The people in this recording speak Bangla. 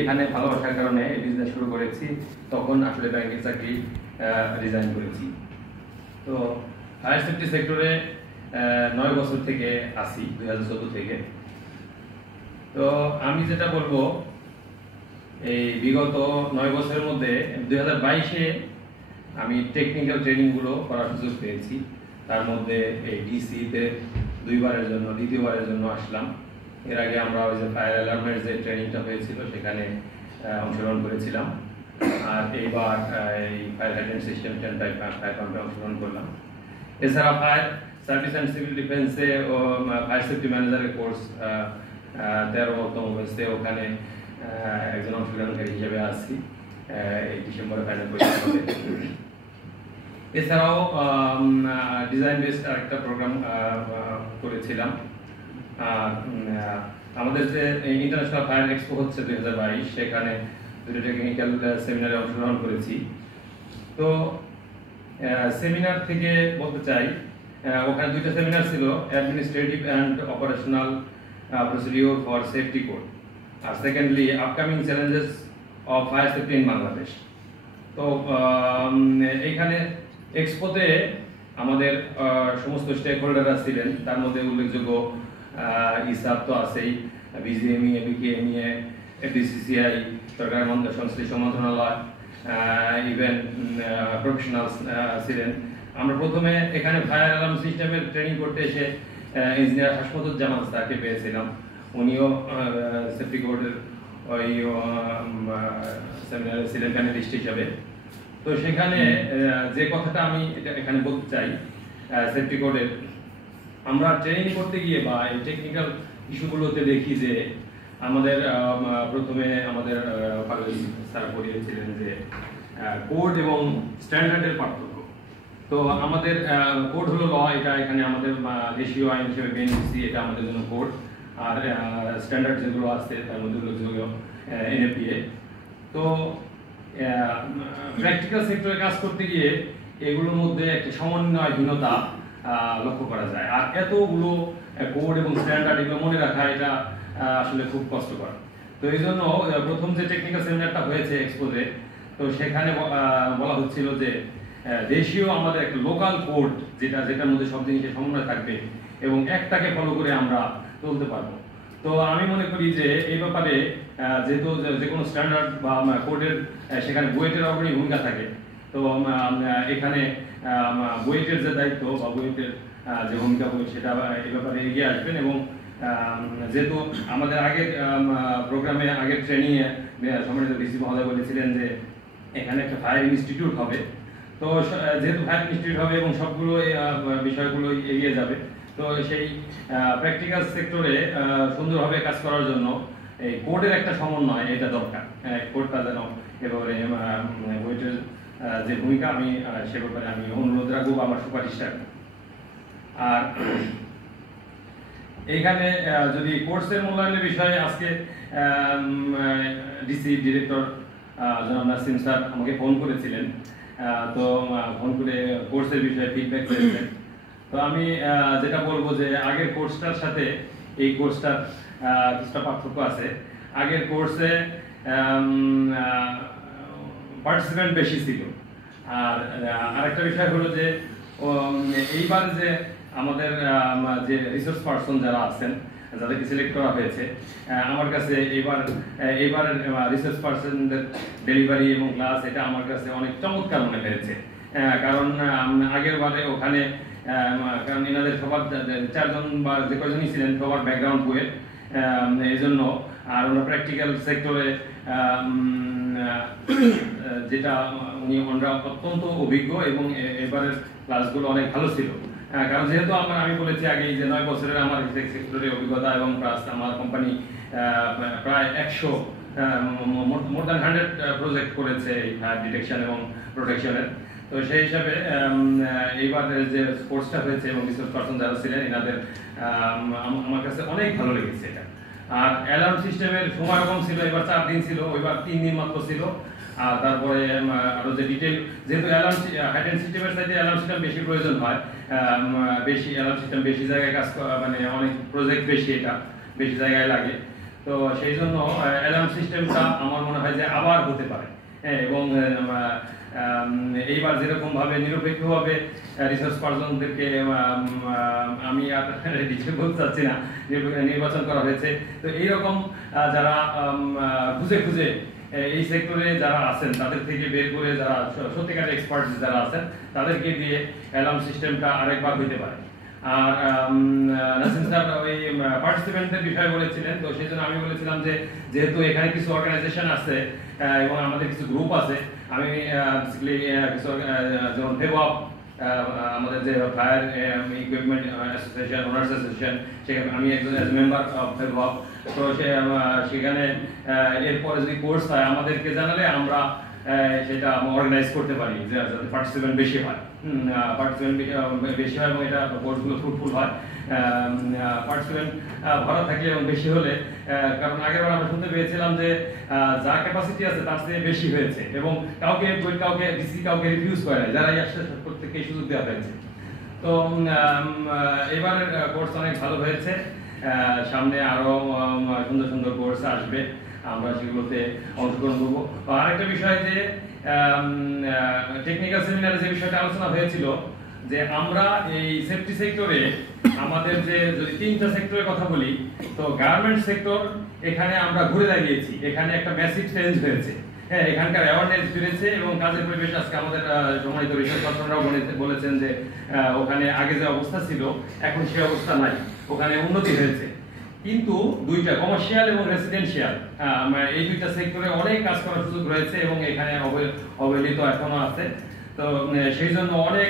এখানে ভালোবাসার কারণে বিজনেস শুরু করেছি, তখন আসলে ব্যাংকের চাকরি রিজাইন করেছি। তো ফায়ার সেফটি সেক্টরে 9 বছর থেকে আছি, 2014 থেকে। তো আমি যেটা বলবো, এই বিগত 9 বছরের মধ্যে 2022-এ আমি টেকনিক্যাল ট্রেনিংগুলো করার সুযোগ পেয়েছি। তার মধ্যে এই ডিসিতে 2বারের জন্য, দ্বিতীয়বারের জন্য আসলাম। এর আগে আমরা ওই যে ফায়ার অ্যালার্মের যে ট্রেনিংটা হয়েছিল সেখানে অংশগ্রহণ করেছিলাম, আর এইবার এই fire hydrant system 10 type fire পাম্পে অংশগ্রহণ করলাম। এছাড়া ফায়ার সার্ভিস অ্যান্ড সিভিল ডিফেন্সে ও ফায়ার সেফটি ম্যানেজারের কোর্স 13তম হয়েছে, ওখানে একজন অংশগ্রহণকারী হিসেবে আছি। এই ডিসেম্বরে ফাইনাল পরীক্ষা হবে। এছাড়াও ডিজাইন বেসড আরেকটা প্রোগ্রাম করেছিলাম। আমাদের যে ইন্টারন্যাশনাল ফায়ার এক্সপো হচ্ছে 2022, সেখানে দুটো টেকনিক্যাল সেমিনারে অংশগ্রহণ করেছি। তো সেমিনার থেকে বলতে চাই, ওখানে 2টা সেমিনার ছিল, administrative and operational procedure for safety code, আর secondly upcoming challenges of fire safety in Bangladesh. তো এইখানে এক্সপোতে আমাদের সমস্ত স্টেক হোল্ডাররা ছিলেন, তার মধ্যে উল্লেখযোগ্য ইসাব তো আছেই, বিজিএমই, বিকেএমইএ, ডিসিসিআই, সরকার সংশ্লিষ্ট মন্ত্রণালয়, ইভেন প্রফেশনালস ছিলেন। আমরা প্রথমে এখানে ফায়ার অ্যালার্ম সিস্টেমের ট্রেনিং করতে এসে ইঞ্জিনিয়ার হাসমতুজ্জামান স্যারকে পেয়েছিলাম। উনিও সেফটি কোডের ওই সেমিনারে ছিলেন প্যানেলিস্ট হিসাবে। তো সেখানে যে কথাটা আমি এখানে বলতে চাই, সেফটি কোডের আমরা ট্রেনিং করতে গিয়ে বা এই টেকনিক্যাল ইস্যুগুলোতে দেখি যে আমাদের প্রথমে আমাদের স্যার পড়িয়েছিলেন যে কোড এবং স্ট্যান্ডার্ডের পার্থক্য। তো আমাদের কোড হলো ল, এটা এখানে আমাদের দেশীয় আইন হিসেবে বিএনপিসি, এটা আমাদের জন্য কোড। আর স্ট্যান্ডার্ড যেগুলো আছে তার মধ্যে উল্লেখযোগ্য এনএপিএ। তো প্র্যাকটিক্যাল সেক্টরে কাজ করতে গিয়ে এগুলোর মধ্যে একটা সমন্বয়হীনতা লক্ষ্য করা যায়। আর এতগুলো কোড এবং স্ট্যান্ডার্ড এগুলো মনে রাখা, এটা আসলে খুব কষ্টকর। তো এই জন্য প্রথম যে টেকনিক্যাল সেমিনারটা হয়েছে এক্সপোজে, তো সেখানে বলা হচ্ছিল যে দেশীয় আমাদের একটা লোকাল কোড, যেটার মধ্যে সব জিনিসের সমন্বয় থাকবে এবং একটাকে ফলো করে আমরা চলতে পারবো। তো আমি মনে করি যে এই ব্যাপারে যেহেতু যে কোনো স্ট্যান্ডার্ড বা কোডের সেখানে বুয়েটের অগ্রণী ভূমিকা থাকে, তো এখানে বুয়েটের যে দায়িত্ব বা বুয়েটের যে ভূমিকা সেটা এই ব্যাপারে এগিয়ে আসবেন। এবং যেহেতু আমাদের আগের প্রোগ্রামে, আগের ট্রেনিংয়ে সম্মানিত ডিসি মহোদয় বলেছিলেন যে এখানে একটা ফায়ার ইনস্টিটিউট হবে। তো যেহেতু ফায়ার ইনস্টিটিউট হবে এবং সবগুলো বিষয়গুলো এগিয়ে যাবে, তো সেই প্র্যাকটিক্যাল সেক্টরে সুন্দরভাবে কাজ করার জন্য এই কোডের একটা সমন্বয় এটা দরকার। কোডটা যেন এবারে বুয়েটের যে ভূমিকা, আমি সে ব্যাপারে আমি অনুরোধ রাখবো, আমার সুপারিশ রাখবো। আর এইখানে যদি কোর্সের মূল্যায়নের বিষয়ে আজকে ডিসি ডিরেক্টর জনাব নাসিম স্যার আমাকে ফোন করেছিলেন, তো ফোন করে কোর্সের বিষয়ে ফিডব্যাক করেছেন। তো আমি যেটা বলবো যে আগের কোর্সটার সাথে এই কোর্সটার কিছুটা পার্থক্য আছে। আগের কোর্সে পার্টিসিপেন্ট বেশি ছিল। আর আরেকটা বিষয় হলো যে এইবার যে আমাদের যে রিসোর্স পার্সন যারা আছেন, যাদেরকে সিলেক্ট করা হয়েছে, আমার কাছে এইবার রিসোর্স পার্সনদের ডেলিভারি এবং ক্লাস, এটা আমার কাছে অনেক চমৎকার মনে হয়েছে। কারণ আগের বারে ওখানে, কারণ এনাদের সবার 4জন বা যে কয়জনই ছিলেন সবার ব্যাকগ্রাউন্ড বুয়েট, এই জন্য। আর ওনারা প্র্যাকটিক্যাল সেক্টরে যেটা উনি অত্যন্ত অভিজ্ঞ, এবং এবারের ক্লাসগুলো অনেক ভালো ছিল। কারণ যেহেতু আমি বলেছি আগেই যে 9 বছরের আমার সেক্টরে অভিজ্ঞতা, এবং প্লাস আমার কোম্পানি প্রায় 100 মোর দ্যান 100 প্রজেক্ট করেছে এই ফায়ার ডিটেকশন এবং প্রোটেকশনের। তো সেই হিসাবে এইবার যে কোর্সটা হয়েছে এবং রিসোর্স পার্সন যারা ছিলেন এনাদের আমার কাছে অনেক ভালো লেগেছে এটা। আর অ্যালার্ম সিস্টেমের সময় কম ছিল, এবার 4 দিন ছিল, ওইবার 3 দিন মাত্র ছিল। আর তারপরে আরো যে ডিটেল, যেহেতু অ্যালার্ম হাইডেন্ট সিস্টেমের সাথে অ্যালার্ম সিস্টেম বেশি প্রয়োজন হয়, বেশি অ্যালার্ম সিস্টেম বেশি জায়গায় কাজ, মানে অনেক প্রজেক্ট বেশি, এটা বেশি জায়গায় লাগে। তো সেই জন্য অ্যালার্ম সিস্টেমটা আমার মনে হয় যে আবার হতে পারে। হ্যাঁ, এবং এইবার যেরকম ভাবে নিরপেক্ষভাবে রিসার্চ পার্সনদেরকে আমি আর ডিটেল বলতে চাচ্ছি না, নির্বাচন করা হয়েছে। তো এইরকম যারা খুঁজে খুঁজে এই সেক্টরে যারা আছেন তাদের থেকে বের করে যারা সত্যিকারের এক্সপার্ট যারা আছেন তাদেরকে দিয়ে অ্যালার্ম সিস্টেমটা আরেকবার হইতে পারে। আর নাসিম স্যার ওই পার্টিসিপেন্টদের বিষয়ে বলেছিলেন, তো সেই জন্য আমি বলেছিলাম যে যেহেতু এখানে কিছু অর্গানাইজেশন আছে এবং আমাদের কিছু গ্রুপ আছে, আমি বেসিক্যালি কিছু যেমন ফেভআপ, আমাদের যে fire equipment association, owners association, সেখানে আমি একজন মেম্বার অফ ফেভআপ। তো সেখানে এরপরে যদি কোর্স হয় আমাদেরকে জানালে আমরা সেটা অর্গানাইজ করতে পারি যাতে পার্টিসিপেন্ট বেশি হয়, পার্টিসিপেন্ট বেশি হয় এবং এটা কোর্সগুলো ফ্রুটফুল হয়। পার্টিসিপেন্ট ভরা থাকলে এবং বেশি হলে, কারণ আগের বার আমরা শুনতে পেয়েছিলাম যে যা ক্যাপাসিটি আছে তার চেয়ে বেশি হয়েছে এবং কাউকে ডিসি কাউকে রিফিউজ করে নাই, যারাই আসছে প্রত্যেককে সুযোগ দেওয়া হয়েছে। তো এবারের কোর্স অনেক ভালো হয়েছে, সামনে আরো সুন্দর সুন্দর কোর্স আসবে, আমরা সেগুলোতে অংশগ্রহণ করবো। আরেকটা বিষয় যে টেকনিক্যাল সেমিনারে যে বিষয়টা আলোচনা হয়েছিল যে আমরা এই সেফটি সেক্টরে আমাদের যে যদি 3টা সেক্টরের কথা বলি, তো গার্মেন্ট সেক্টর এখানে আমরা ঘুরে দাঁড়িয়েছি, এখানে একটা ম্যাসিভ চেঞ্জ হয়েছে। হ্যাঁ, এখানকার অ্যাওয়ারনেস বেড়েছে এবং কাজের পরিবেশ আজকে আমাদের সম্মানিত রিসার্চ পার্সনরাও বলেছেন যে ওখানে আগে যে অবস্থা ছিল এখন সে অবস্থা নাই, ওখানে উন্নতি হয়েছে। কিন্তু দুইটা কমার্শিয়াল এবং রেসিডেন্সিয়াল এই দুইটা সেক্টরে অনেক কাজ করার সুযোগ রয়েছে এবং এখানে অবহেলিত এখনো আছে। তো সেই জন্য অনেক